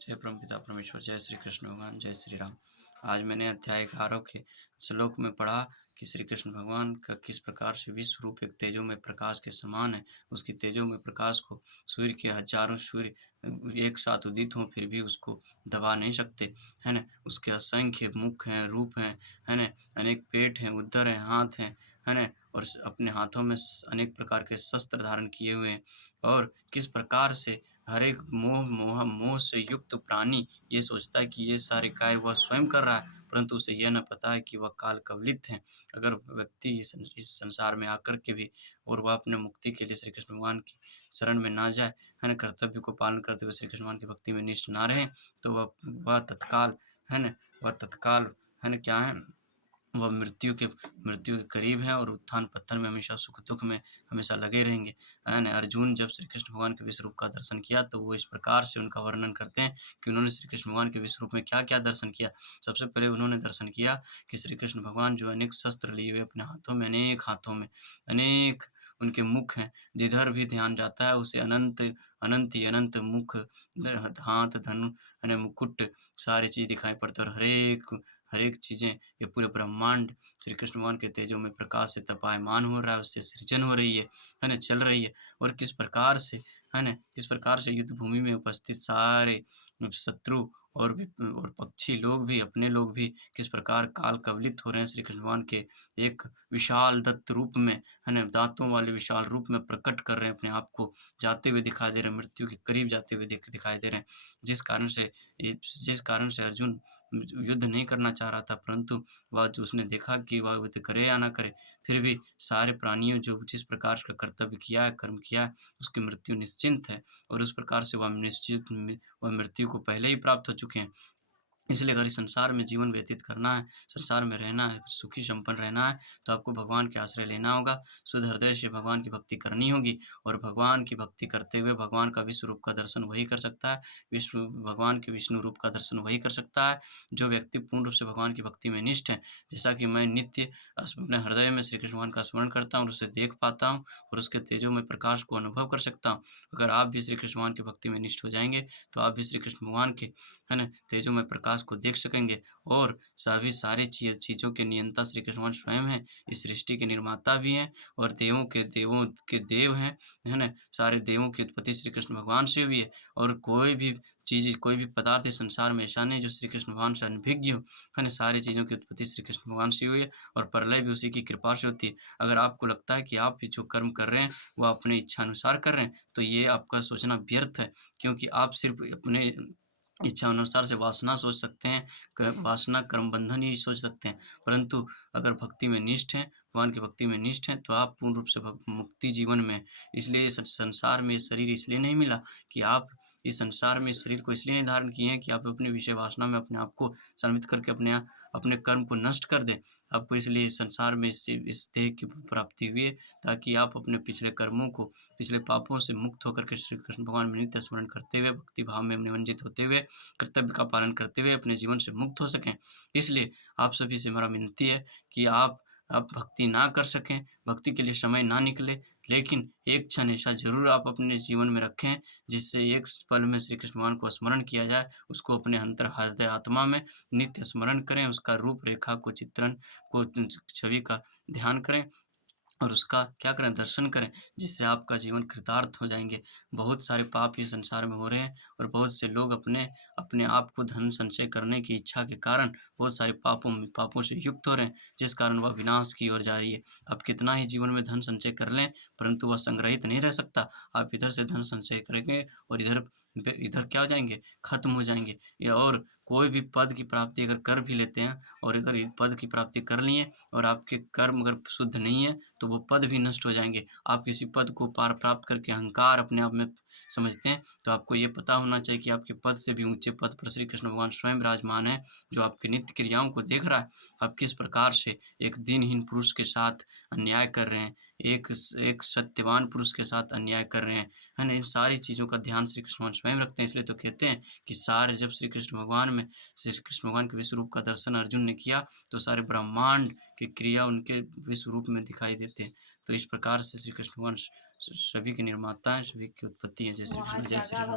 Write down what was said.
जय परमपिता परमेश्वर, जय श्री कृष्ण भगवान, जय श्री राम। आज मैंने अध्याय 11 के श्लोक में पढ़ा कि श्री कृष्ण भगवान का किस प्रकार से विश्व रूप एक तेजोमय प्रकाश के समान है। उसकी तेजोमय प्रकाश को सूर्य के हजारों सूर्य एक साथ उदित हों फिर भी उसको दबा नहीं सकते, है ना? उसके असंख्य मुख हैं, रूप हैं, है ना? अनेक पेट हैं, उदर हैं, हाथ हैं, है ना? और अपने हाथों में अनेक प्रकार के शस्त्र धारण किए हुए हैं। और किस प्रकार से हर एक मोह से युक्त प्राणी ये सोचता है कि ये सारे कार्य वह स्वयं कर रहा है, परंतु उसे यह न पता है कि वह काल कवलित है। अगर व्यक्ति इस संसार में आकर के भी और वह अपने मुक्ति के लिए श्री कृष्ण भगवान की शरण में ना जाए, है ना? कर्तव्य को पालन करते हुए श्री कृष्ण भगवान की भक्ति में निष्ठ ना रहे, तो वह तत्काल, है ना? वह तत्काल, है ना, क्या है? वह मृत्यु के करीब है और उत्थान पत्थर में हमेशा सुख-दुःख में हमेशा लगे रहेंगे। है ना? अर्जुन जब श्री कृष्ण भगवान के विश्व रूप का दर्शन किया तो वो इस प्रकार से उनका वर्णन करते हैं कि उन्होंने श्री कृष्ण भगवान के विश्व रूप में क्या-क्या दर्शन किया। सबसे पहले उन्होंने दर्शन किया कि श्री कृष्ण भगवान जो अनेक शस्त्र लिए हुए अपने हाथों में अनेक उनके मुख हैं। जिधर भी ध्यान जाता है उसे अनंत अनंत ही अनंत मुख, हाथ, धनु, है ना, मुकुट सारी चीज़ दिखाई पड़ती है और हर एक चीज़ें, ये पूरे ब्रह्मांड श्री कृष्ण भगवान के तेजो में प्रकाश से तपायमान हो रहा है, उससे सृजन हो रही है ना? चल रही है। और किस प्रकार से, है ना? किस प्रकार से युद्ध भूमि में उपस्थित सारे शत्रु और पक्षी लोग भी, अपने लोग भी किस प्रकार काल कवलित हो रहे हैं श्री कृष्ण भगवान के एक विशाल दत्त रूप में, है ना? दाँतों वाले विशाल रूप में प्रकट कर रहे हैं अपने आप को, जाते हुए दिखाई दे रहे हैं, मृत्यु के करीब जाते हुए दिखाई दे रहे हैं। जिस कारण से अर्जुन युद्ध नहीं करना चाह रहा था, परंतु वह जो उसने देखा कि वह युद्ध करे या ना करे, फिर भी सारे प्राणियों जो जिस प्रकार का कर्तव्य किया है, कर्म किया है, उसकी मृत्यु निश्चिंत है और उस प्रकार से वह मृत्यु को पहले ही प्राप्त हो चुके हैं। इसलिए अगर इस संसार में जीवन व्यतीत करना है, संसार में रहना है, सुखी संपन्न रहना है, तो आपको भगवान के आश्रय लेना होगा, शुद्ध हृदय से भगवान की भक्ति करनी होगी और भगवान की भक्ति करते हुए भगवान का विश्व रूप का दर्शन वही कर सकता है, भगवान के विष्णु रूप का दर्शन वही कर सकता है, जो व्यक्ति पूर्ण रूप से भगवान की भक्ति में निष्ठ है। जैसा कि मैं नित्य अपने हृदय में श्री कृष्ण भगवान का स्मरण करता हूँ और उसे देख पाता हूँ और उसके तेजोमय प्रकाश को अनुभव कर सकता हूँ। अगर आप भी श्री कृष्ण भगवान की भक्ति में निष्ठ हो जाएँगे, तो आप भी श्री कृष्ण भगवान के, है ना, तेजोमय प्रकाश को देख सकेंगे और सभी सारी चीज़ों के नियंता श्री कृष्ण भगवान स्वयं हैं। इस सृष्टि के निर्माता भी हैं और देवों के देव हैं, है ना? सारे देवों की उत्पत्ति श्री कृष्ण भगवान से हुई है और कोई भी पदार्थ इस संसार में ऐसा नहीं जो श्री कृष्ण भगवान से अनभिज्ञ हो, है ना? सारी चीज़ों की उत्पत्ति श्री कृष्ण भगवान से हुई है और प्रलय भी उसी की कृपा से होती है। अगर आपको लगता है कि आप भी जो कर्म कर रहे हैं, वो अपने इच्छा अनुसार कर रहे हैं, तो ये आपका सोचना व्यर्थ है, क्योंकि आप सिर्फ़ अपने इच्छा अनुसार से वासना सोच सकते हैं, क वासना कर्म बंधन ही सोच सकते हैं। परंतु अगर भक्ति में निष्ठ हैं, भगवान की भक्ति में निष्ठ हैं, तो आप पूर्ण रूप से भक मुक्ति जीवन में हैं। इसलिए इस संसार में ये शरीर इसलिए नहीं मिला कि आप इस संसार में इस शरीर को इसलिए नहीं धारण किए हैं कि आप अपनी विषय वासना में अपने आप को सम्मिलित करके अपने कर्म को नष्ट कर दें। आपको इसलिए इस संसार में इस देह की प्राप्ति हुई है, ताकि आप अपने पिछले कर्मों को, पिछले पापों से मुक्त होकर के श्री कृष्ण भगवान में नित्य स्मरण करते हुए, भक्ति भाव में निमज्जित होते हुए, कर्तव्य का पालन करते हुए अपने जीवन से मुक्त हो सकें। इसलिए आप सभी से मेरा विनती है कि आप भक्ति ना कर सकें, भक्ति के लिए समय ना निकले, लेकिन एक क्षण ऐसा ज़रूर आप अपने जीवन में रखें, जिससे एक पल में श्री कृष्ण भगवान को स्मरण किया जाए, उसको अपने अंतर हृदय आत्मा में नित्य स्मरण करें, उसका रूप रेखा को चित्रण को छवि का ध्यान करें और उसका क्या करें, दर्शन करें, जिससे आपका जीवन कृतार्थ हो जाएँगे। बहुत सारे पाप इस संसार में हो रहे हैं और बहुत से लोग अपने अपने आप को धन संचय करने की इच्छा के कारण बहुत सारे पापों से युक्त हो रहे हैं, जिस कारण वह विनाश की ओर जा रही है। आप कितना ही जीवन में धन संचय कर लें, परंतु वह संग्रहित नहीं रह सकता। आप इधर से धन संचय करेंगे और इधर क्या हो जाएँगे, खत्म हो जाएँगे। या और कोई भी पद की प्राप्ति अगर कर भी लेते हैं और अगर ये पद की प्राप्ति कर लिए और आपके कर्म अगर शुद्ध नहीं है, तो वो पद भी नष्ट हो जाएँगे। आप किसी पद को प्राप्त करके अहंकार अपने आप में समझते हैं, तो आपको ये पता होना चाहिए कि आपके पद से भी ऊँचे पद पर श्री कृष्ण भगवान स्वयं विराजमान हैं, जो आपकी नित्य क्रियाओं को देख रहा है। आप किस प्रकार से एक दीनहीन पुरुष के साथ अन्याय कर रहे हैं, एक सत्यवान पुरुष के साथ अन्याय कर रहे हैं, है ना? इन सारी चीज़ों का ध्यान श्री कृष्ण भगवान स्वयं रखते हैं, इसलिए तो कहते हैं कि जब श्री कृष्ण भगवान के विश्व रूप का दर्शन अर्जुन ने किया, तो सारे ब्रह्मांड की क्रिया उनके विश्व रूप में दिखाई देते हैं। तो इस प्रकार से श्री कृष्ण भगवान सभी के निर्माता हैं, सभी की उत्पत्ति है। जय श्री कृष्ण, जय श्री राम।